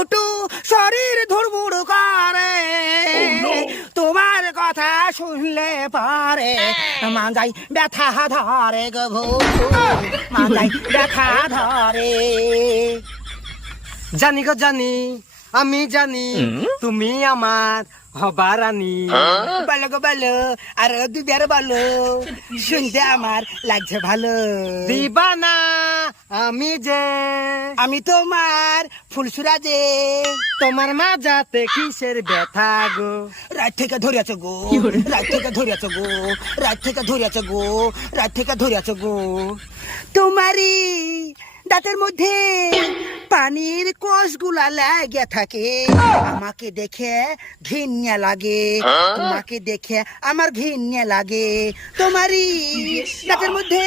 দুটো শরীর ধুরবুড় করে তোমার কথা শুনলে পারে মাজাই ব্যথা ধরে গো ভুতু মাজাই ব্যথা ধরে। জানি গো জানি, আমি জানি তুমি আমার হবা রানী। বলো গো বলো, আর দুবার বলো, শুনতে আমার লাগছে ভালো। দিবানা আমি যে, আমি তোমার ফুলসুরা যে, তোমার মাজাতে কিসের ব্যথা গো? রাত থেকে ধরিয়াছ গো, রাত থেকে ধরিয়াছ গো, রাত থেকে ধরিয়াছ গো, রাত থেকে ধরিয়াছ গো। তোমারই দাঁতের মধ্যে পানির কোষগুলা লাগিয়া থাকে, আমাকে দেখে ঘৃণা লাগে, তোমাকে দেখে আমার ঘৃণা লাগে। তোমারই দাঁতের মধ্যে